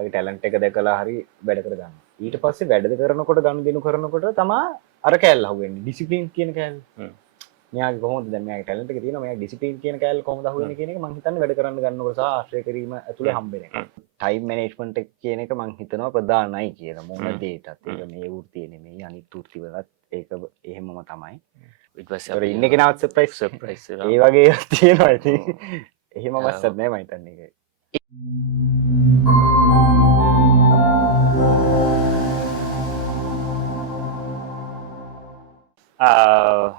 එයාගේ ටැලන්ට් එක දැකලා හරි වැඩ කර ගන්නවා. ඊට පස්සේ වැඩ කරනකොට ගනුදෙනු කරනකොට තමයි අර කෑල්ල අහුවෙන්නේ. ඩිසිප්ලින් කියන කෑල්ල. මෙයාගේ කොහොමද දැන් මෙයාගේ ටැලන්ට් එක තියෙනවා. මෙයාගේ ඩිසිප්ලින් කියන කෑල්ල කොහොමද අහුවෙන්නේ කියන එක මම හිතන්නේ වැඩ කරන්න ගන්නකොට සහ ආශ්‍රය කිරීම ඇතුලේ හම්බෙන එක. ටයිම් මැනේජ්මන්ට් එක කියන එක මම හිතනවා ප්‍රධානයි කියලා. මොන දේටත් ඒක මේ වෘත්තිය නෙමෙයි අනිත් වෘත්ති වලත් ඒක එහෙමම තමයි. ඊට පස්සේ ඉන්න කෙනාවත් සර්ප්‍රයිස් ඒ වගේ තියෙනවා ඉතින්. එහෙම අවස්ථාවක් නෑ මම හිතන්නේ ඒක.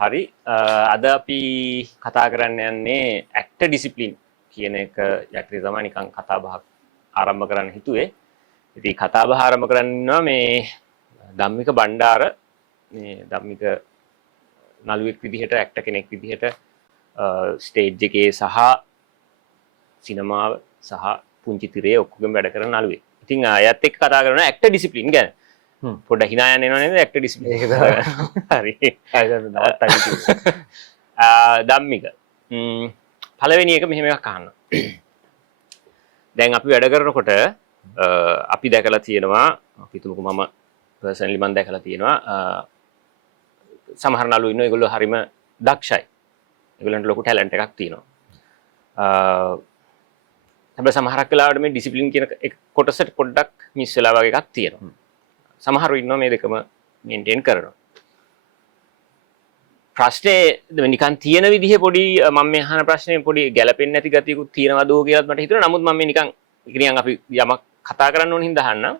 හරි අද අපි කතා කරන්න යන්නේ ඇක්ටර් ඩිසිප්ලින් කියන එක යටතේ තමයි නිකන් කතා බහක් ආරම්භ කරන්න හිතුවේ. ඉතින් කතා බහ ආරම්භ කරන්න ඉන්නවා මේ ධම්මික බණ්ඩාර මේ ධම්මික නළුවෙක් විදිහට ඇක්ටර් කෙනෙක් විදිහට ස්ටේජ් එකේ සහ සිනමාව සහ පුංචි තිරේ ඔක්කොගෙම වැඩ කරන නළුවෙක්. ඉතින් අයත් එක්ක කතා කරනවා ඇක්ටර් ඩිසිප්ලින් ගැන. පොඩ හිනා යන්න එනවා නේද ඇක්ටර් ඩිසිප්ලින් එක. හරි. ධම්මික පළවෙනි එක මෙහෙම එකක් අහන්න. දැන් අපි වැඩ කරනකොට අපි දැකලා තියෙනවා අපි තුමුකෝ මම පර්සනලි මම දැකලා තියෙනවා සමහර නළුවෝ ඉන්නවා ඒගොල්ලෝ හරිම දක්ෂයි. ඒගොල්ලන්ට ලොකු ටැලන්ට් එකක් තියෙනවා. හැබැයි සමහරක් වෙලාවට මේ ඩිසිප්ලින් කියන කොටසට පොඩ්ඩක් මිස් වෙලා වගේ එකක් තියෙනවා. සමහරව ඉන්නවා මේ දෙකම මේන්ටේන් කරනවා. ප්‍රශ්නේ නිකන් තියෙන විදිහේ පොඩි මම මේ අහන ප්‍රශ්නේ පොඩි ගැළපෙන්නේ නැති ගතියකුත් තියෙනවද කියලාත් මට හිතුණා. නමුත් මම මේ නිකන් ඉතින් අපි යමක් කතා කරන්න ඕන හින්දා අහන්නම්.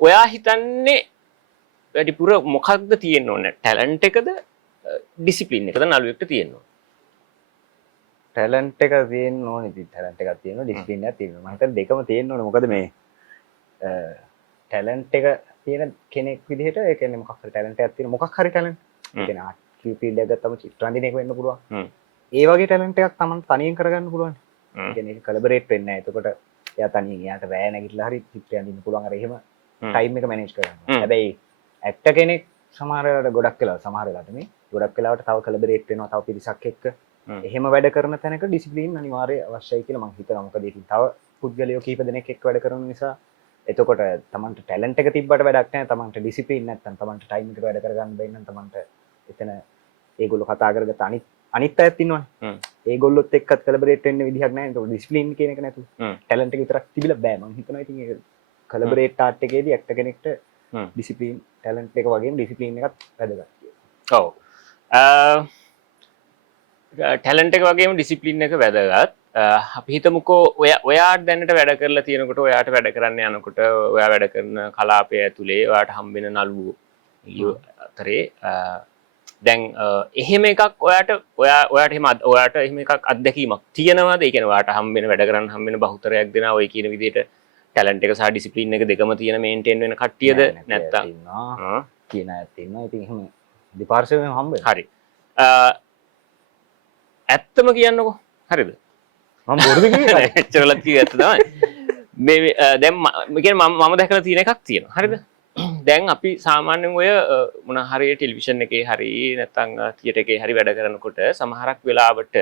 ඔයා හිතන්නේ වැඩිපුර මොකක්ද තියෙන්න ඕනේ? ටැලන්ට් එකද ඩිසිප්ලින් එකද නළුවෙක්ට තියෙන්න ඕනේ? ටැලන්ට් එක තියෙන්න ඕනේ. ඉතින් ටැලන්ට් එකක් තියෙනවා ඩිසිප්ලින් එකක් තියෙනවා. මම හිතන්නේ දෙකම තියෙන්න ඕනේ. මොකද මේ ටැලන්ට් එක තියෙන කෙනෙක් විදිහට ඒ කියන්නේ මොකක් හරි ටැලන්ට් එකක් තියෙන මොකක් හරි ටැලන්ට්. ඒ කියන්නේ ආර්ට් ෆීල්ඩ් එක ගත්තම චිත්‍ර අඳින එක වෙන්න පුළුවන්. ඒ වගේ ටැලන්ට් එකක් Taman තනියෙන් කරගන්න පුළුවන්. ඒ කියන්නේ ඒක කොලැබරේට් වෙන්නේ නැහැ. එතකොට එයා තනියෙන් එයාට රෑ නැගිටලා හරි චිත්‍රය අඳින්න පුළුවන්. අර එහෙම ටයිම් එක මැනේජ් කරගන්න. හැබැයි ඇක්ටර් කෙනෙක් සමහර වෙලාවට ගොඩක් වෙලාවට මේ ගොඩක් වෙලාවට තව කොලැබරේට් වෙනවා තව පිරිසක් එක්ක. එහෙම වැඩ කරන තැනක ඩිසිප්ලින් අනිවාර්ය අවශ්‍යයි කියලා මම හිතනවා. මොකද ඉතින් තව පුද්ගලයෝ කීප දෙනෙක් එක්ක වැඩ කරන නිසා එතකොට තමන්ට ටැලන්ට් එක තිබ්බට වැඩක් නැහැ. තමන්ට ඩිසිප්ලින් නැත්නම් තමන්ට ටයිම් එකට වැඩ කරගන්න බැරි නම් තමන්ට එතන ඒගොල්ලෝ කතා කරගත්ත අනිත් අයත් ඉන්නවනේ. ඒගොල්ලොත් එක්කත් කොලැබරේට් වෙන්න විදිහක් නැහැ. ඒක ඩිසිප්ලින් කියන එක නැතුව ටැලන්ට් එක විතරක් තිබිලා බෑ. මම හිතනවා ඉතින් ඒක කොලැබරේට් ආර්ට් එකේදී ඇක්ටර් කෙනෙක්ට ඩිසිප්ලින් ටැලන්ට් එක වගේම ඩිසිප්ලින් එකත් වැදගත් කියලා. ඔව්. ටැලන්ට් එක වගේම ඩිසිප්ලින් එක වැදගත්. අපි හිතමුකෝ ඔයාට දැනට වැඩ කරලා තියෙනකොට ඔයාට වැඩ කරන්න යනකොට ඔයා වැඩ කරන කලාපය ඇතුලේ ඔයාට හම්බෙන නළුවෝ අතරේ දැන් එහෙම එකක් ඔයාට එහෙම එකක් අත්දැකීමක් තියෙනවද? ඒ කියන්නේ ඔයාට හම්බෙන වැඩ කරන්න හම්බෙන බහුතරයක් දෙනා ඔය කියන විදිහට ටැලන්ට් එක සහ ඩිසිප්ලින් එක දෙකම තියෙන මේන්ටේන් වෙන කට්ටියද නැත්තම් ඉන්නවා කියන අයත් ඉන්නවා. ඉතින් එහෙම දෙපාර්ශ්වයෙන්ම හම්බ වෙනවා. හරි. ඇත්තම කියන්නකෝ. හරිද? මම බොරුද කියන්නේ? එච්චරලත් කිව්ව ඇත්ත තමයි. මේ දැන් මම දැකලා තියෙන එකක් තියෙනවා. හරිද? දැන් අපි සාමාන්‍යයෙන් ඔය මොන හරි ටෙලිවිෂන් එකේ හරි නැත්නම් තියටර් එකේ හරි වැඩ කරනකොට සමහරක් වෙලාවට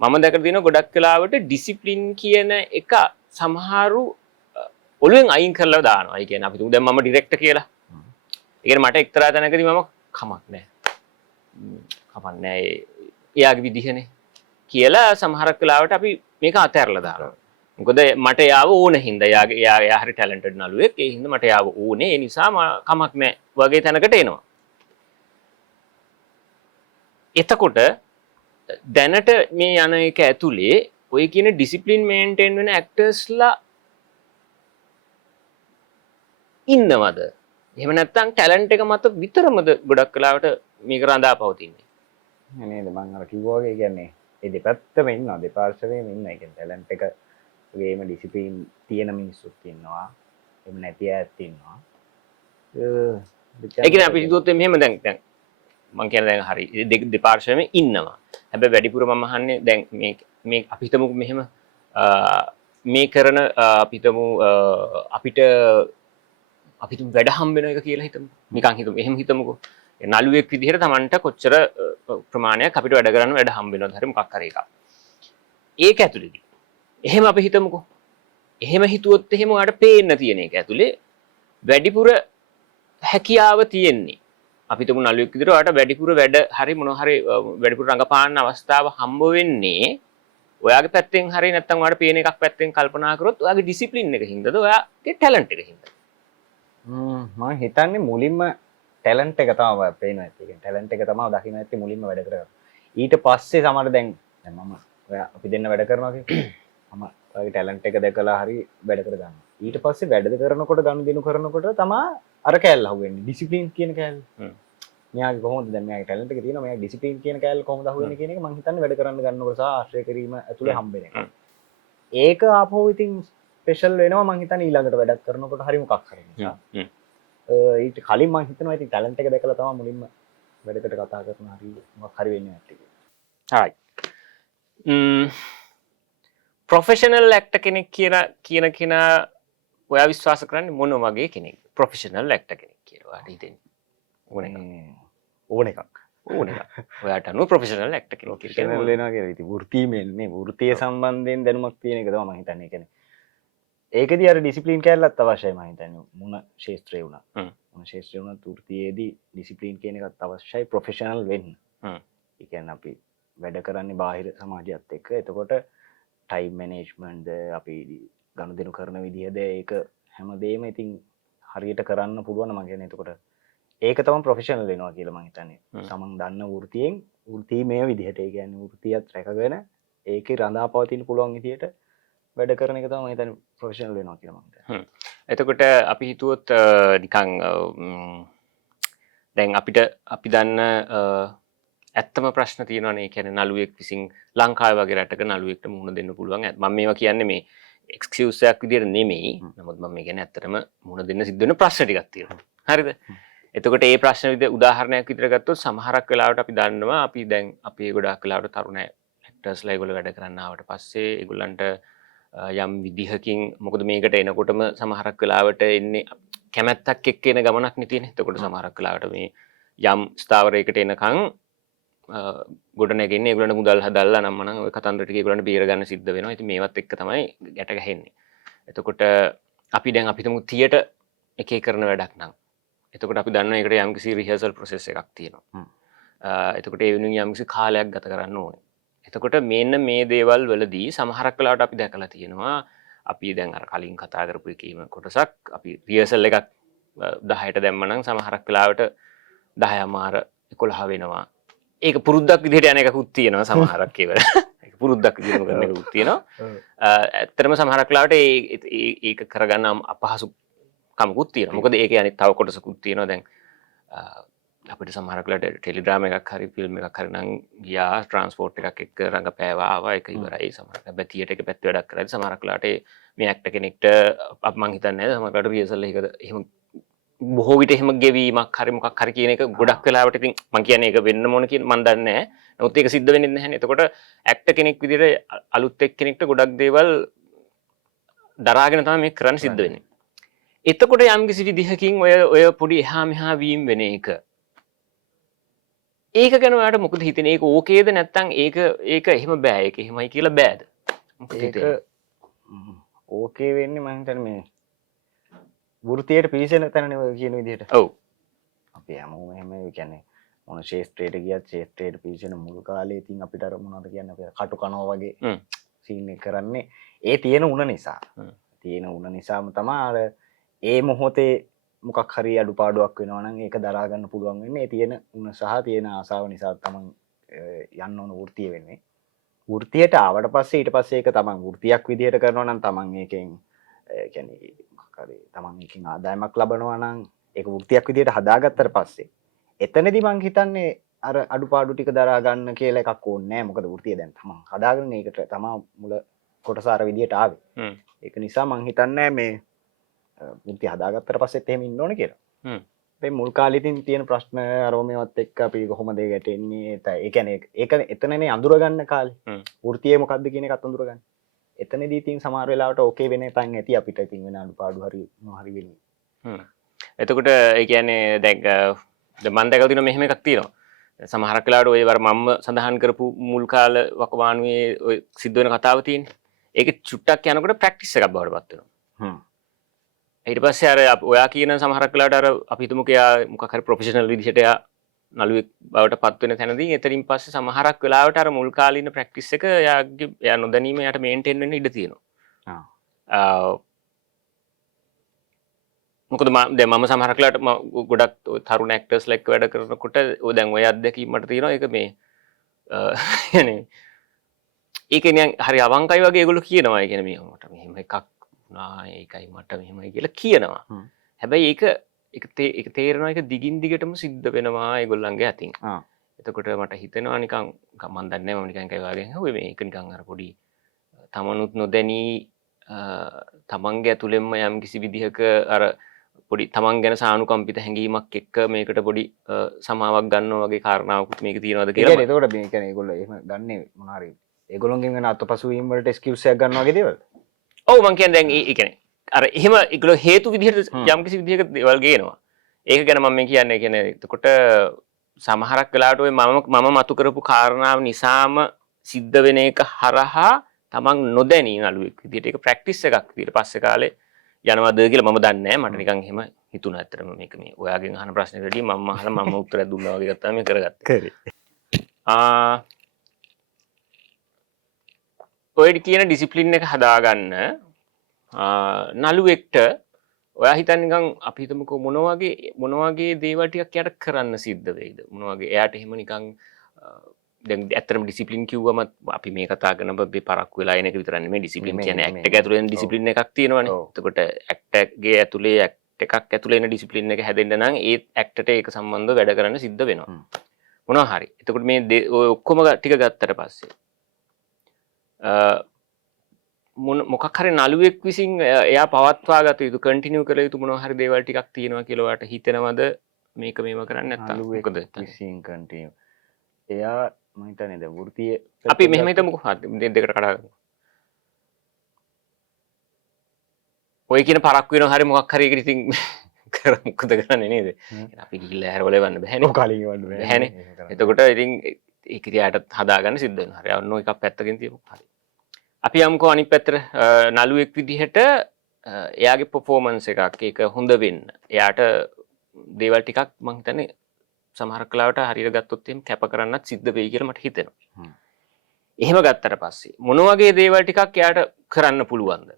මම දැකලා තියෙන ගොඩක් වෙලාවට ඩිසිප්ලින් කියන එක සමහරු ඔළුවෙන් අයින් කරලා දානවා. ඒ කියන්නේ අපි තුමු දැන් මම ඩිරෙක්ටර් කියලා. ඒ කියන්නේ මට එක්තරා තැනකදී මම කමක් නැහැ. එයාගේ විදිහනේ කියලා සමහරක් වෙලාවට අපි මේක අතහැරලා දානවා. මොකද මට යාව ඕන හින්දා එයා හරි ටැලන්ටඩ් නළුවෙක්. ඒ හින්දා මට යාව ඕනේ. ඒ නිසා කමක් නැහැ වගේ තැනකට එනවා. එතකොට දැනට මේ යන එක ඇතුලේ ඔය කියන ඩිසිප්ලින් මේන්ටේන් වෙන ඇක්ටර්ස්ලා ඉන්නවද? එහෙම නැත්නම් ටැලන්ට් එක මත විතරමද ගොඩක් වෙලාවට මේක රඳා පවතින්නේ? නේද මම අර කිව්වා වගේ කියන්නේ ඒ දෙපැත්තම ඉන්නවා දෙපාර්ශ්වයෙම ඉන්නවා. ඒ කියන්නේ ටැලන්ට් එක වගේම ඩිසිප්ලින් තියෙන මිනිස්සුත් ඉන්නවා. එහෙම නැති අයත් ඉන්නවා. ඒ කියන්නේ අපි හිතුවොත් මෙහෙම දැන් මම කියන්නේ දැන් හරි දෙපාර්ශ්වයෙම ඉන්නවා. හැබැයි වැඩිපුර මම අහන්නේ දැන් මේ අපි හිතමුකෝ මෙහෙම මේ කරන අපි හිතමු අපිට වැඩ හම්බ වෙන එක කියලා හිතමු. නිකන් හිතමු. එහෙම හිතමුකෝ. නළුවෙක් විදිහට Tamanට කොච්චර ප්‍රමාණයක් අපිට වැඩ කරන්න වැඩ හම්බ වෙනවද හරි මොකක් හරි එකක්. ඒක ඇතුළේදී. එහෙම අපි හිතමුකෝ. එහෙම හිතුවොත් එහෙම ඔයාලට පේන්න තියෙන එක ඇතුලේ වැඩිපුර හැකියාව තියෙන්නේ. අපි තුමු නළුවෙක් විදිහට ඔයාලට වැඩිපුර වැඩ හරි මොනවා හරි වැඩිපුර රඟපාන්න අවස්ථාව හම්බ වෙන්නේ ඔයාගේ පැත්තෙන් හරි නැත්නම් ඔයාලට පේන එකක් පැත්තෙන් කල්පනා කරොත් ඔයාගේ ඩිසිප්ලින් එක හින්දාද ඔයාගේ ටැලන්ට් එක හින්දාද? මම හිතන්නේ මුලින්ම ටැලන්ට් එක තමයි පේනවා ඇත්තේ. කියන්නේ ටැලන්ට් එක තමයි දකින්න ඇත්තේ මුලින්ම වැඩ කරගන්න. ඊට පස්සේ සමහර දැන් මම ඔයා අපි දෙන්න වැඩ කරනවා කියන්නේ මම ඔයාගේ ටැලන්ට් එක දැකලා හරි වැඩ කර ගන්නවා. ඊට පස්සේ වැඩ කරනකොට ගනුදෙනු කරනකොට තමයි අර කෑල්ල අහුවෙන්නේ. ඩිසිප්ලින් කියන කෑල්ල. මෙයාගේ කොහොමද දැන් මෙයාගේ ටැලන්ට් එක තියෙනවා මෙයාගේ ඩිසිප්ලින් කියන කෑල්ල කොහොමද අහුවෙන්නේ කියන එක මම හිතන්නේ වැඩ කරන්න ගන්නකොට සහ ආශ්‍රය කිරීම ඇතුලේ හම්බෙන එක. ඒක ආපහු ඉතින් ස්පෙෂල් වෙනවා මම හිතන්නේ ඊළඟට වැඩක් කරනකොට හරි මොකක් හරි නිසා. ඊට කලින් මම හිතනවා ඉතින් ටැලන්ට් එක දැකලා තමයි මුලින්ම වැඩකට කතා කරන හරි මොකක් හරි වෙන්නේ නැත්තේ කියලා. හරි. ප්‍රොෆෙෂනල් ඇක්ටර් කෙනෙක් කියන කෙනා ඔයා විශ්වාස කරන්නේ මොන වගේ කෙනෙක්ද? ප්‍රොෆෙෂනල් ඇක්ටර් කෙනෙක් කියලා ඔයාට හිතෙන්නේ. ඕන එකක්. ඕන එකක්. ඔයාට අනුව ප්‍රොෆෙෂනල් ඇක්ටර් කෙනෙක් ප්‍රොෆෙෂනල් වෙනවා කියලා ඉතින් වෘත්තීයෙන් මේ වෘත්තීය සම්බන්ධයෙන් දැනුමක් තියෙන එක තමයි මම හිතන්නේ. ඒ කියන්නේ ඒකදී අර ඩිසිප්ලින් කැලලත් අවශ්‍යයි මම හිතන්නේ. මොන ශාස්ත්‍රය වුණා. මොන ශාස්ත්‍රය වුණත් වෘත්තීයේදී ඩිසිප්ලින් කියන එකත් අවශ්‍යයි ප්‍රොෆෙෂනල් වෙන්න. ඒ කියන්නේ අපි වැඩ කරන්නේ බාහිර සමාජයත් එක්ක. එතකොට ටයිම් මැනේජ්මන්ට්ද අපි ගනුදෙනු කරන විදිහද ඒක හැමදේම ඉතින් හරියට කරන්න පුළුවන් මම කියන්නේ. එතකොට ඒක තමයි ප්‍රොෆෙෂනල් වෙනවා කියලා මම හිතන්නේ. තමන් දන්න වෘත්තියෙන් වෘත්තීමය විදිහට ඒ කියන්නේ වෘත්තියත් රැකගෙන ඒකේ රඳා පවතින්න පුළුවන් විදිහට වැඩ කරන එක තමයි මම හිතන්නේ ප්‍රොෆෙෂනල් වෙනවා කියලා මම හිතන්නේ. එතකොට අපි හිතුවොත් නිකන් දැන් අපි දන්න ඇත්තම ප්‍රශ්න තියෙනවානේ. ඒ කියන්නේ නළුවෙක් විසින් ලංකාවේ වගේ රටක නළුවෙක්ට මුහුණ දෙන්න පුළුවන්. මම මේවා කියන්නේ මේ එක්ස්කියුස් එකක් විදිහට නෙමෙයි. නමුත් මම මේ කියන්නේ ඇත්තටම මුහුණ දෙන්න සිද්ධ වෙන ප්‍රශ්න ටිකක් තියෙනවා. හරිද? එතකොට ඒ ප්‍රශ්න විදිහට උදාහරණයක් විදිහට ගත්තොත් සමහරක් වෙලාවට අපි දන්නවා අපි දැන් අපි ගොඩාක් වෙලාවට තරුණ ඇක්ටර්ස්ලා ඒගොල්ලෝ වැඩ කරන්න ආවට පස්සේ ඒගොල්ලන්ට යම් විදිහකින් මොකද මේකට එනකොටම සමහරක් වෙලාවට එන්නේ කැමැත්තක් එක්ක එන ගමනක් නේ තියෙන්නේ. එතකොට සමහරක් වෙලාවට මේ යම් ස්ථාවරයකට එනකන් ගොඩ නැගෙන්නේ ඒගොල්ලන්ට මුදල් හදලා නම් මනම් ඔය කතන්දර ටික ඒගොල්ලන්ට බීර ගන්න සිද්ධ වෙනවා. ඉතින් මේවත් එක්ක තමයි ගැට ගැහෙන්නේ. එතකොට අපි දැන් අපි තුමු තියට එකේ කරන වැඩක් නම් එතකොට අපි දන්නවා ඒකට යම්කිසි රිහර්සල් ප්‍රොසෙස් එකක් තියෙනවා. එතකොට ඒ වෙනුවෙන් යම්කිසි කාලයක් ගත කරන්න ඕනේ. එතකොට මෙන්න මේ දේවල් වලදී සමහරක් වෙලාවට අපි දැකලා තියෙනවා අපි දැන් අර කලින් කතා කරපු එකේම කොටසක් අපි රිහර්සල් එකක් 10ට දැම්ම නම් සමහරක් වෙලාවට 10:00 11 වෙනවා. ඒක පුරුද්දක් විදිහට යන එකකුත් තියෙනවා සමහරක් ඒවල. ඒක පුරුද්දක් විදිහට කරන එකකුත් තියෙනවා. ඇත්තටම සමහරක් වෙලාවට ඒක කරගන්න අපහසු කමකුත් තියෙනවා. මොකද ඒකේ අනිත් තව කොටසකුත් තියෙනවා. දැන් අපිට සමහරක් වෙලාවට ටෙලිග්‍රෑම් එකක් හරි ෆිල්ම් එකක් හරි නම් ගියා ට්‍රාන්ස්පෝර්ට් එකක් එක්ක රඟපෑවා ආවා ඒක ඉවරයි. සමහරක් හැබැයි තියට එක පැත්ත වැඩක් කරද්දි සමහරක් වෙලාවට මේ ඇක්ටර් කෙනෙක්ට මම හිතන්නේ නැහැ සමහරක් වෙලාවට රිහර්සල් එකද එහෙම බොහෝ විට එහෙම ගෙවීමක් හරි මොකක් හරි කියන එක ගොඩක් වෙලාවට ඉතින් මම කියන්නේ ඒක වෙන්න ඕන කියන මම දන්නේ නැහැ. නමුත් ඒක සිද්ධ වෙන්නේ නැහැ නේ. එතකොට ඇක්ටර් කෙනෙක් විදිහට අලුත් එක්කෙනෙක්ට ගොඩක් දේවල් දරාගෙන තමයි මේක කරන්න සිද්ධ වෙන්නේ. එතකොට යම්කිසි විදිහකින් ඔය පොඩි එහා මෙහා වීම වෙන එක. ඒක ගැන ඔයාලට මොකද හිතෙන්නේ? ඒක ඕකේද නැත්නම් ඒක එහෙම බෑ. ඒක එහෙමයි කියලා බෑද? මොකද හිතෙන්නේ? ඕකේ වෙන්නේ මම හිතන්නේ මේ වෘත්තියට පිවිසෙන තැනනේ ඔය කියන විදිහට. ඔව්. අපි හැමෝම එහෙම ඒ කියන්නේ මොන ශේෂ්ත්‍රයට ගියත් ශේෂ්ත්‍රයට පිවිසෙන මුල් කාලේ ඉතින් අපිට අර මොනවද කියන්නේ අපි කටු කනවා වගේ සීන් එක කරන්නේ ඒ තියෙන උණ නිසා. තියෙන උණ නිසාම තමයි අර ඒ මොහොතේ මොකක් හරි අඩුපාඩුවක් වෙනවා නම් ඒක දරා ගන්න පුළුවන් වෙන්නේ. ඒ තියෙන උණ සහ තියෙන ආසාව නිසා තමයි යන්න ඕන වෘත්තිය වෙන්නේ. වෘත්තියට ආවට පස්සේ ඊට පස්සේ ඒක තමන් වෘත්තියක් විදිහට කරනවා නම් තමන් ඒකෙන් කියන්නේ මොකක් හරි තමන් ඒකෙන් ආදායමක් ලබනවා නම් ඒක වෘත්තියක් විදිහට හදාගත්තට පස්සේ එතනදී මං හිතන්නේ අර අඩුපාඩු ටික දරා ගන්න කියලා එකක් ඕනේ නැහැ. මොකද වෘත්තිය දැන් තමන් හදාගෙන ඒකට තමා මුල කොටස අර විදිහට ආවේ. ඒක නිසා මං හිතන්නේ මේ වෘත්තිය හදාගත්තට පස්සෙත් එහෙම ඉන්න ඕනේ කියලා. මේ මුල් කාලේ තියෙන ප්‍රශ්න අරෝමේවත් එක්ක අපි කොහොමද ගැටෙන්නේ? ඒ කියන්නේ ඒක එතනනේ අඳුර ගන්න කාලේ. වෘත්තිය මොකද්ද කියන එකත් අඳුර ගන්න. එතනදී ඉතින් සමහර වෙලාවට ඕකේ වෙන තැන් ඇති අපිට ඉතින් වෙන අඩුපාඩු හරි මොහරි වෙන්නේ. එතකොට ඒ කියන්නේ දැන් මම දැකලා තියෙනවා මෙහෙම එකක් තියෙනවා. සමහරක් වෙලාවට ඔය වර මම සඳහන් කරපු මුල් කාල වකවානුවේ ඔය සිද්ධ වෙන කතාව තියෙන්නේ. ඒක චුට්ටක් යනකොට ප්‍රැක්ටිස් එකක් බවට පත් වෙනවා. හ්ම්. ඊට පස්සේ අර ඔයා කියන සමහරක් වෙලාවට අර අපි හිතමුකෝ එයා මොකක් හරි ප්‍රොෆෙෂනල් විදිහට එයා නළුවෙක් බවට පත් වෙන තැනදී එතනින් පස්සේ සමහරක් වෙලාවට අර මුල් කාලීන ප්‍රැක්ටිස් එක එයා නොදැනීම එයාට මේන්ටේන් වෙන්න ඉඩ තියෙනවා. මොකද දැන් මම සමහරක් වෙලාවට ගොඩක් තරුණ ඇක්ටර්ස්ලා එක්ක වැඩ කරනකොට ඔය දැන් ඔය අත්දැකීම් මට තියෙනවා. ඒක මේ يعني ඒක නිකන් හරි අවංකයි වගේ ඒගොල්ලෝ කියනවා. ඒ කියන්නේ මට මෙහෙම එකක් වුණා ඒකයි මට මෙහෙමයි කියලා කියනවා. හැබැයි ඒක තේරෙනවා ඒක දිගින් දිගටම සිද්ධ වෙනවා ඒගොල්ලන්ගේ අතින්. එතකොට මට හිතෙනවා නිකන් මම දන්නේ නැහැ මම නිකන් කයි වගේ හුවේ මේක නිකන් අර පොඩි තමනුත් නොදැනී තමන්ගේ ඇතුළෙන්ම යම් කිසි විදිහක අර පොඩි තමන් ගැන සානුකම්පිත හැඟීමක් එක්ක මේකට පොඩි සමාවක් ගන්නවා වගේ කාරණාවකුත් මේක තියෙනවද කියලා. එතකොට මේ කියන්නේ ඒගොල්ලෝ එහෙම ගන්නේ මොනවා හරි ඒගොල්ලොන්ගෙන් වෙන අතපසුවීම් වලට එක්ස්කියුස් එකක් ගන්නවා වගේ දේවල්. ඔව් මං කියන්නේ දැන් ඒ කියන්නේ අර එහෙම ඒගොල්ලෝ හේතු විදිහට යම් කිසි විදිහක දේවල් ගේනවා. ඒක ගැන මම කියන්නේ කියන්නේ එතකොට සමහරක් වෙලාවට ඔය මම මතු කරපු කාරණාව නිසාම සිද්ධ වෙන එක හරහා තමන් නොදැනී නළුවෙක් විදිහට ඒක ප්‍රැක්ටිස් එකක් විදිහට පස්සේ කාලේ යනවාද කියලා මම දන්නේ නැහැ. මට නිකන් එහෙම හිතුණා ඇත්තටම මේක මේ ඔයාගෙන් අහන ප්‍රශ්නෙට වැඩිය මම අහලා මම උත්තරයක් දුන්නා වගේ ගත්තා මේ කරගත්තා. ඔය කියන ඩිසිප්ලින් එක හදාගන්න නළුවෙක්ට ඔයා හිතන්නේ නිකන් අපි හිතමුකෝ මොන වගේ දේවල් ටිකක් යාට කරන්න සිද්ධ වෙයිද? මොන වගේ එයාට එහෙම නිකන් දැන් ඇත්තටම ඩිසිප්ලින් කිව්වම අපි මේ කතා කරන බබ්බේ පරක්කු වෙලා එන එක විතරක් නෙමෙයි ඩිසිප්ලින් කියන්නේ ඇක්ට් එක ඇතුලේ ඩිසිප්ලින් එකක් තියෙනවනේ. එතකොට ඇක්ට් එකේ ඇතුලේ ඇක්ට් එකක් ඇතුලේ එන ඩිසිප්ලින් එක හැදෙන්න නම් ඒ ඇක්ට්ට ඒක සම්බන්ධව වැඩ කරන්න සිද්ධ වෙනවා. මොනවා හරි. එතකොට මේ ඔය ඔක්කොම ටික ගත්තට පස්සේ මොකක් හරි නළුවෙක් විසින් එයා පවත්වා ගත යුතු කන්ටිනියු කළ යුතු මොනවා හරි දේවල් ටිකක් තියෙනවා කියලා ඔයාට හිතෙනවද මේක මේව කරන්නේ නැත්තම් මොකද විසින් කන්ටිනියු එයා මම හිතන්නේ දැන් වෘත්තීය අපි මෙහෙම හිතමුකෝ දෙකට කඩා ගමු. ඔය කියන පරක්කු වෙනවා හරි මොකක් හරි ඒකට ඉතින් කර මොකද කරන්නේ නේද? අපි ගිහිල්ලා හැරවල එවන්න බෑනේ. ඔව් කලින් එවන්න බෑනේ. එතකොට ඉතින් ඒක ඉතියාට හදාගන්න සිද්ධ වෙනවා. හරි ඔන්න එකක් පැත්තකින් තියමු. හරි. අපි යමුකෝ අනිත් පැත්තට නළුවෙක් විදිහට එයාගේ පර්ෆෝමන්ස් එකක් ඒක හොඳ වෙන්න. එයාට දේවල් ටිකක් මම හිතන්නේ සමහර කලාවට හරියට ගත්තොත් එහෙම කැප කරන්නත් සිද්ධ වෙයි කියලා මට හිතෙනවා. එහෙම ගත්තට පස්සේ මොන වගේ දේවල් ටිකක් එයාට කරන්න පුළුවන්ද?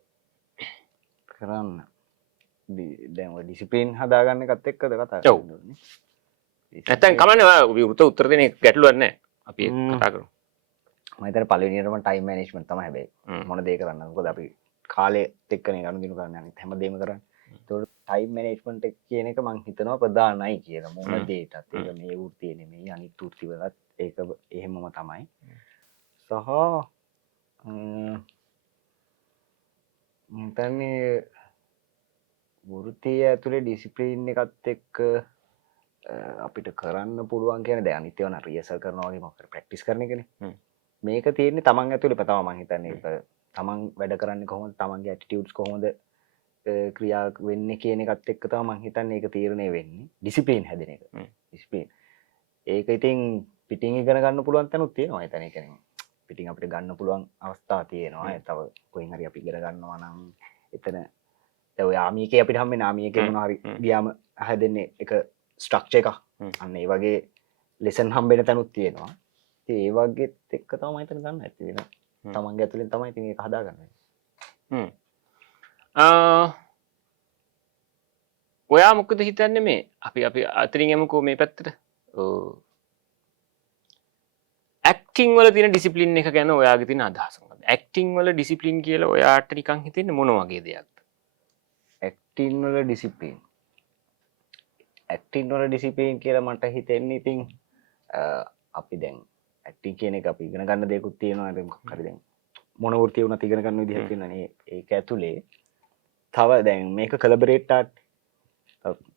කරන්න. දැන් ඔය ඩිසිප්ලින් හදාගන්න එකත් එක්කද කතා කරන්නේ? නැත්තම් කමන්නේ ඔය උත්තර දෙන එක ගැටලුවක් නැහැ. අපි කතා කරමු. මම හිතන්නේ පළවෙනියටම ටයිම් මැනේජ්මන්ට් තමයි හැබැයි. මොන දේ කරන්නද? මොකද අපි කාලෙත් එක්කනේ ගනුදෙනු කරන්නේ අනිත් හැමදේම කරන්නේ. ඒතකොට ටයිම් මැනේජ්මන්ට් එක කියන එක මම හිතනවා ප්‍රධානයි කියලා. මොන දේටත් ඒක මේ වෘත්තිය නෙමෙයි අනිත් වෘත්ති වලත් ඒක එහෙමම තමයි. සහ හිතන්නේ වෘත්තිය ඇතුලේ ඩිසිප්ලින් එකත් එක්ක අපිට කරන්න පුළුවන් කියන්නේ දැන් අනිත් ඒවා රියසල් කරනවා වගේ මොකක්ද ප්‍රැක්ටිස් කරන එකනේ. මේක තියෙන්නේ තමන් ඇතුලේ තමයි මම හිතන්නේ ඒක තමන් වැඩ කරන්නේ කොහොමද තමන්ගේ ඇටිටියුඩ්ස් කොහොමද ක්‍රියා වෙන්නේ කියන එකත් එක්ක තමයි මම හිතන්නේ ඒක තීරණය වෙන්නේ ඩිසිප්ලින් හැදෙන එක. ඩිසිප්ලින්. ඒක ඉතින් පිටින් ඉගෙන ගන්න පුළුවන් තැනුත් තියෙනවා. ඒ කියන්නේ කියන්නේ පිටින් අපිට ගන්න පුළුවන් අවස්ථා තියෙනවා. ඒ තව කොහෙන් හරි අපි ඉගෙන ගන්නවා නම් එතන දැන් ඔය ආමියකේ අපිට හම්බ වෙන ආමියකේ මොනවා හරි ගියාම හැදෙන්නේ එක ස්ට්‍රක්චර් එකක්. අන්න ඒ වගේ ලෙසන් හම්බ වෙන තැනුත් තියෙනවා. ඉතින් ඒ වගේත් එක්ක තමයි මම හිතන්නේ ගන්න ඇති වෙන. තමන්ගේ ඇතුලෙන් තමයි ඉතින් ඒක හදාගන්නේ. ඔයා මොකද හිතන්නේ මේ අපි අතරින් යමුකෝ මේ පැත්තට ඇක්ටිං වල තියෙන ඩිසිප්ලින් එක ගැන ඔයාගේ තියෙන අදහස මොකක්ද? ඇක්ටිං වල ඩිසිප්ලින් කියලා ඔයාට නිකන් හිතෙන්නේ මොන වගේ දෙයක්ද? ඇක්ටිං වල ඩිසිප්ලින් කියලා මට හිතෙන්නේ ඉතින් අපි දැන් ඇක්ටිං කියන එක අපි ඉගෙන ගන්න දේකුත් තියෙනවා. ඒක මොකක් හරි දැන් මොන වෘත්තිය වුණත් ඉගෙන ගන්න විදිහක් තියෙනවානේ. ඒක ඇතුලේ තව දැන් මේක කලබරේට්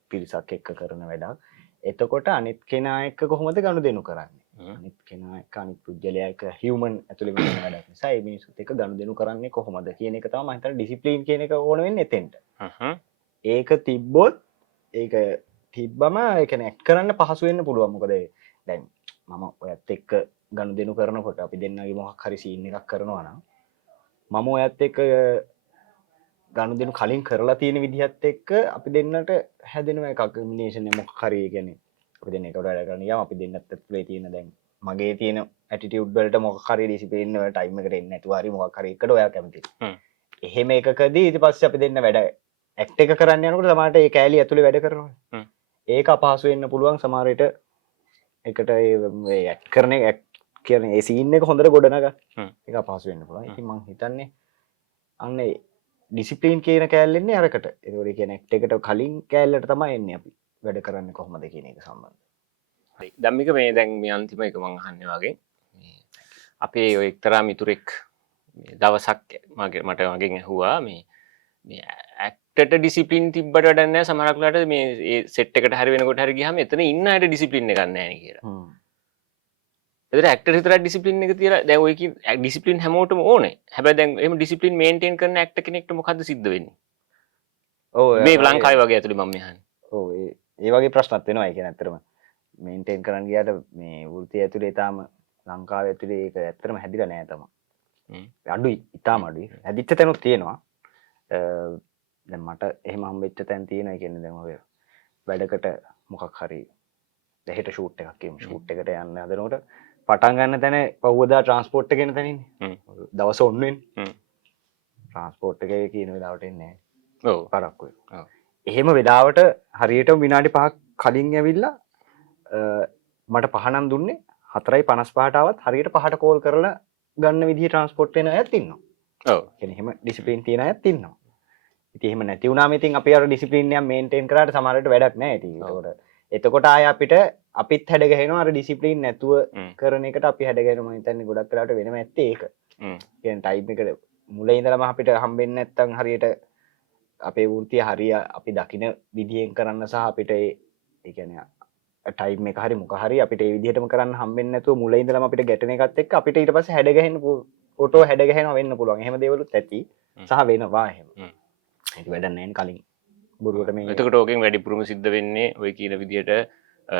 පිරිසක් එක්ක කරන වැඩක්. එතකොට අනිත් කෙනා එක්ක කොහොමද ගනුදෙනු කරන්නේ? අනිත් කෙනා එක්ක අනිත් පුද්ගලයා එක්ක හියුමන් ඇතුලේ වෙන වැඩක් නිසා ඒ මිනිස්සුත් එක්ක ගනුදෙනු කරන්නේ කොහොමද කියන එක තමයි මම හිතන්නේ ඩිසිප්ලින් කියන එක ඕන වෙන්නේ එතෙන්ට. ඒක තිබ්බොත් ඒක තිබ්බම ඒ කියන්නේ ඇක්ට් කරන්න පහසු වෙන්න පුළුවන්. මොකද දැන් මම ඔයත් එක්ක ගනුදෙනු කරනකොට අපි දෙන්නගේ මොකක් හරි සීන් එකක් කරනවා නම් මම ඔයත් එක්ක ගනුදෙනු කලින් කරලා තියෙන විදිහත් එක්ක අපි දෙන්නට හැදෙනවා එකක් කම්බිනේෂන් එක මොකක් හරි කියන්නේ අපි දෙන්න එකට වැඩ කරන ගියාම අපි දෙන්නත් ඇතුලේ තියෙන දැන් මගේ තියෙන ඇටිටියුඩ් වලට මොකක් හරි ඩිසිප්ලින් වල ටයිම් එකට එන්නේ නැතුව හරි මොකක් හරි එකට ඔයා කැමතියි. එහෙම එකකදී ඊට පස්සේ අපි දෙන්න වැඩ ඇක්ට් එක කරන්න යනකොට සමහරට ඒ කෑලි ඇතුලේ වැඩ කරනවා. ඒක අපහසු වෙන්න පුළුවන් සමහර විට එකට ඒ ඇක්ට් කරන එක කියන්නේ ඒ සීන් එක හොඳට ගොඩනගා ඒක අපහසු වෙන්න පුළුවන්. ඉතින් මම හිතන්නේ අන්න ඩිසිප්ලින් කියන කෑල්ලෙන්නේ අරකට. ඒකෝරේ කියන ඇක්ට් එකට කලින් කෑල්ලට තමයි එන්නේ අපි වැඩ කරන්නේ කොහොමද කියන එක සම්බන්ධව. හරි. ධම්මික මේ දැන් මේ අන්තිම එක මම අහන්නේ වගේ මේ අපේ ඔය එක්තරා මිතුරෙක් මේ දවසක් මට මගෙන් ඇහුවා මේ ඇක්ටට ඩිසිප්ලින් තිබ්බට වැඩක් නැහැ සමහරක් වෙලාවට මේ ඒ සෙට් එකට හරි වෙනකොට හරි ගියාම එතන ඉන්න අයට ඩිසිප්ලින් එකක් නැහැ නේ කියලා. ඒතර ඇක්ටර් විතරක් ඩිසිප්ලින් එක තියලා දැන් ඔය කි ඩිසිප්ලින් හැමෝටම ඕනේ. හැබැයි දැන් එහෙම ඩිසිප්ලින් මේන්ටේන් කරන ඇක්ටර් කෙනෙක්ට මොකද්ද සිද්ධ වෙන්නේ? ඔව් මේ ලංකාවේ වගේ ඇතුලේ මම අහන්නේ. ඔව් ඒ වගේ ප්‍රශ්නත් වෙනවා. ඒ කියන්නේ ඇත්තටම මේන්ටේන් කරන්න ගියාට මේ වෘත්තිය ඇතුලේ තාම ලංකාවේ ඇතුලේ ඒක ඇත්තටම හැදිලා නැහැ තමයි. අඩුයි, ඉතාම අඩුයි. හැදිච්ච තැනුත් තියෙනවා. දැන් මට එහෙම හම්බෙච්ච තැන් තියෙනවා. ඒ කියන්නේ දැන් ඔය වැඩකට මොකක් හරි දෙහෙට ෂූට් එකක් කියමු. ෂූට් එකට යන්න හදනකොට පටන් ගන්න තැන පහුවදා ට්‍රාන්ස්පෝර්ට් එකේ තැනින්නේ. දවස ඔන්න වෙන්නේ. ට්‍රාන්ස්පෝර්ට් එකේ කියන වෙලාවට එන්නේ නැහැ. ඔව්. කරක් වෙයි. එහෙම වෙලාවට හරියටම විනාඩි 5ක් කලින් ඇවිල්ලා මට පහනම් දුන්නේ 4:55ට ආවත් හරියට 5ට කෝල් කරලා ගන්න විදිහේ ට්‍රාන්ස්පෝර්ට් වෙන අයත් ඉන්නවා. ඔව්. කියන්නේ එහෙම ඩිසිප්ලින් තියෙන අයත් ඉන්නවා. ඉතින් එහෙම නැති වුණාම ඉතින් අපි අර ඩිසිප්ලින් එක මේන්ටේන් කරාට සමහරවිට වැඩක් නැහැ. ඉතින් එතකොට ආය අපිත් හැඩ ගැහෙනවා අර ඩිසිප්ලින් නැතුව කරන එකට අපි හැඩ ගැහෙනවා. මම හිතන්නේ ගොඩක් වෙලාවට වෙනම ඇත්තේ ඒක. කියන්නේ ටයිම් එකට මුලින් ඉඳලම අපිට හම්බෙන්නේ නැත්නම් හරියට අපේ වෘත්තිය හරිය අපි දකින විදියෙන් කරන්න සහ අපිට ඒ කියන්නේ ටයිම් එක හරි මොක හරි අපිට ඒ විදිහටම කරන්න හම්බෙන්නේ නැතුව මුලින් ඉඳලම අපිට ගැටෙන එකත් එක්ක අපිට ඊට පස්සේ හැඩ ගැහෙන්න ෆොටෝ හැඩ ගැහෙනවා වෙන්න පුළුවන්. එහෙම දේවලුත් ඇති සහ වෙනවා එහෙම. ඒක වැඩක් නැහැ කලින් බොරුවට මේ. එතකොට ඕකෙන් වැඩිපුරම සිද්ධ වෙන්නේ ඔය කියන විදිහට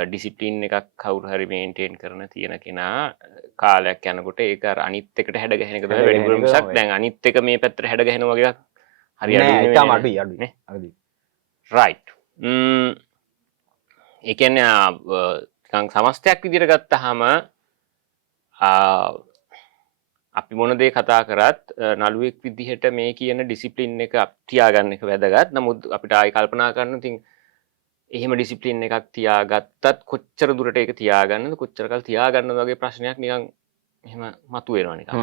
ඩිසිප්ලින් එකක් කවුරු හරි මේන්ටේන් කරන තියෙන කෙනා කාලයක් යනකොට ඒක අර අනිත් එකට හැඩ ගැහෙන එක තමයි වැඩිපුරම මිසක් දැන් අනිත් එක මේ පැත්තට හැඩ ගැහෙනවා වගේ එකක් හරියට තාම අඩුයි නේ. අඩුයි. රයිට්. ඒ කියන්නේ නිකන් සමස්තයක් විදිහට ගත්තාම අපි මොන දේ කතා කරත් නළුවෙක් විදිහට මේ කියන ඩිසිප්ලින් එක තියාගන්න එක වැදගත්. නමුත් අපිට ආයි කල්පනා කරන්න ඉතින් එහෙම ඩිසිප්ලින් එකක් තියාගත්තත් කොච්චර දුරට ඒක තියාගන්නද කොච්චර කල් තියාගන්නද වගේ ප්‍රශ්නයක් නිකන් එහෙම මතුවෙනවා නිකන්.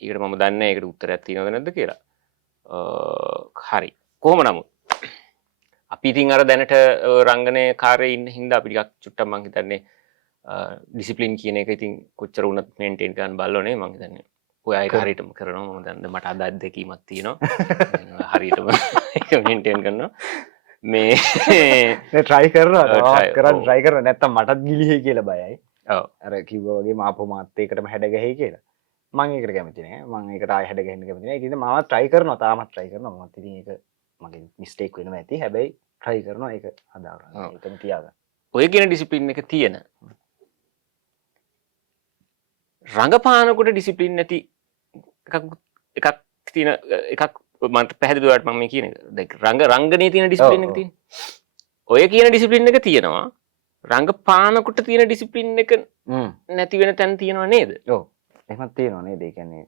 ඒකට මම දන්නේ නැහැ ඒකට උත්තරයක් තියෙනවද නැද්ද කියලා. හරි. කොහොම නමුත් අපි ඉතින් අර දැනට රංගනයේ කාර්යයේ ඉන්න හින්දා අපි ටිකක් චුට්ටක් මං හිතන්නේ ඩිසිප්ලින් කියන එක ඉතින් කොච්චර වුණත් මේන්ටේන් කරන්න බලන්නේ මං හිතන්නේ. ඔය අය හරියටම කරනවා. මම දැන් මට අද අත්දැකීමක් තියෙනවා. හරියටම ඒක මේන්ටේන් කරනවා. මේ ට්‍රයි කරනවා. කරන්න ට්‍රයි කරනවා. නැත්තම් මටත් ගිලිහෙයි කියලා බයයි. ඔව්. අර කිව්වා වගේ මාපෝ මාත් ඒකටම හැඩ ගැහෙයි කියලා. මම ඒකට කැමති නෑ. මම ඒකට ආයෙ හැඩ ගැහෙන්න කැමති නෑ. ඒක ඉතින් මම try කරනවා. තාමත් try කරනවා. මමත් ඉතින් ඒක මගේ මිස්ටේක් වෙනවා ඇති. හැබැයි try කරනවා ඒක හදාගන්න. ඒකම තියාගන්න. ඔය කියන ඩිසිප්ලින් එක තියෙන රංගපානකොට ඩිසිප්ලින් නැති එකක් තියෙන එකක් මට පැහැදිලිවට මම මේ කියන එක. දැන් රංගනයේ තියෙන ඩිසිප්ලින් එක තියෙන. ඔය කියන ඩිසිප්ලින් එක තියෙනවා. රංගපානකොට තියෙන ඩිසිප්ලින් එක නැති වෙන තැන තියෙනවා නේද? ඔව්. එහෙමත් තියෙනවා නේද? ඒ කියන්නේ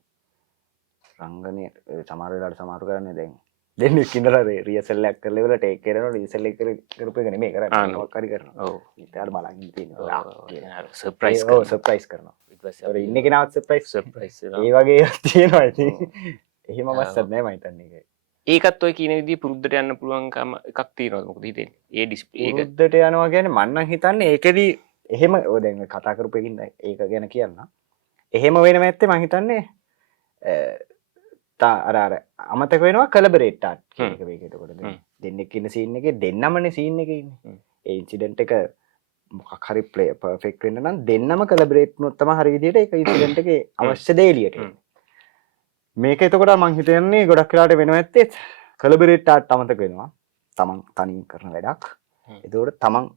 රංගනයේ සමහර වෙලාවට සමහර කරන්නේ දැන් දෙන්නෙක් ඉඳලා රියසල් එකක් කරලා ඉවරලා ටේක් කරනවා රියසල් එක කරපු එක නෙමෙයි කරන්නේ මොකක් හරි කරනවා. ඔව්. ඊට බලන් ඉන්නවා. සර්ප්‍රයිස් කරනවා. සර්ප්‍රයිස් කරනවා. ඊට පස්සේ ඔර ඉන්න කෙනාවත් සර්ප්‍රයිස් ඒ වගේ තියෙනවා ඉතින්. එහෙම අවස්ථාවක් නෑ මම හිතන්නේ. ඒකත් ඔය කියන විදිහේ පුරුද්දට යන්න පුළුවන්කම එකක් තියෙනවා. මොකද හිතෙන්නේ? ඒ ඩිස්ප්ලේ එක පුරුද්දට යනවා කියන්නේ මම නම් හිතන්නේ ඒකෙදි එහෙම ඔය දැන් කතා කරපු එකකින් ඒක ගැන කියන්න. එහෙම වෙනම ඇත්තේ මම හිතන්නේ අර අමතක වෙනවා කලබරේට් ආට් කියන එක මේක. එතකොට දෙන්නෙක් ඉන්න සීන් එකේ දෙන්නමනේ සීන් එකේ ඉන්නේ. ඒ ඉන්සිඩන්ට් එක මොකක් හරි ප්ලේ පර්ෆෙක්ට් වෙන්න නම් දෙන්නම කලබරේට් වුණොත් තමයි හරි විදිහට ඒක ඉන්සිඩන්ට් එකේ අවශ්‍ය දේ එළියට එන්නේ. මේක එතකොට මම හිතන්නේ ගොඩක් වෙලාවට වෙනවා ඇත්තේ කලබරේට් ආට් අමතක වෙනවා. තමන් තනියෙන් කරන වැඩක්. එතකොට තමන්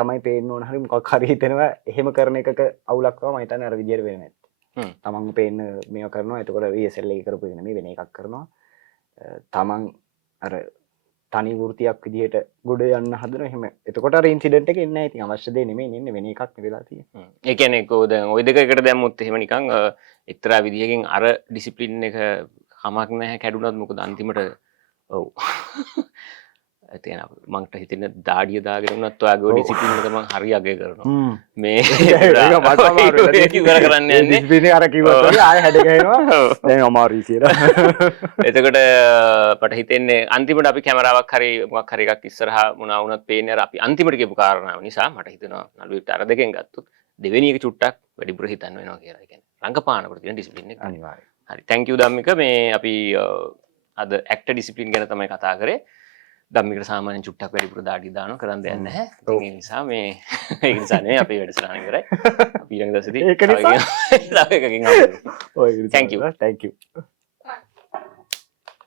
තමයි පේන්න ඕන හරි මොකක් හරි හිතෙනවා එහෙම කරන එකක අවුලක් වම මම හිතන්නේ අර විදිහට වෙනවා. තමන් පේන්න මේ කරනවා එතකොට ඒසල්ල කරපු මේ වෙන එකක් කරනවා තමන් අර තනි වෘතියක් විදිහට ගොඩ යන්න හදන එහෙම එතකොට ඉන්සිඩන්ට් එක එන්නේ නැහැ. ඉතින් අවශ්‍ය දේ නෙමෙයි ඉන්නේ වෙන එකක් වෙලා තියෙන්නේ. ඒ කියන්නේ දැන් ওই දෙක එකට දැම්මොත් එහෙම නිකන් එක්තරා විදිහකින් අර ඩිසිප්ලින් එක කමක් නැහැ කැඩුනත් මොකද අන්තිමට ඔව් මංට හිතන දාඩිය දාගෙන වුණත් ඔයාගේ ඩිසිප්ලින් එක මම හරි අගය කරනවා මේ ඒක මට අමාරු වෙලා ඉවර කරන්න යන්නේ ඩිසිප්ලින් අර කිව්වත් වගේ ආයෙ හැඩ ගහනවා දැන් අමාරුයි කියලා. එතකොට මට හිතෙන්නේ අන්තිමට අපි කැමරාවක් හරි මොකක් හරි එකක් ඉස්සරහා මොනවා වුණත් පේන්නේ අර අපි අන්තිමට කියපු කාරණාව නිසා මට හිතෙනවා නළුවෙක්ට අර දෙකෙන් ගත්තොත් දෙවෙනි එක චුට්ටක් වැඩිපුර හිතන්න වෙනවා කියලා. ඒ කියන්නේ රංගපානකට තියෙන ඩිසිප්ලින් එක අනිවාර්යයෙන්. හරි thank you ධම්මික මේ අපි අද ඇක්ටර් ඩිසිප්ලින් ගැන තමයි කතා කරේ. ධම්මිකට සාමාන්‍යයෙන් චුට්ටක් වැඩිපුර දාඩි දානවා කරන් දෙයක් නැහැ. ඒ නිසා මේ ඒ නිසා නේ අපේ වැඩසටහන ඉවරයි. අපි ඊළඟ දවසේදී ඒක නිසා තව එකකින් හම්බ වෙමු. ඔය Thank you. thank you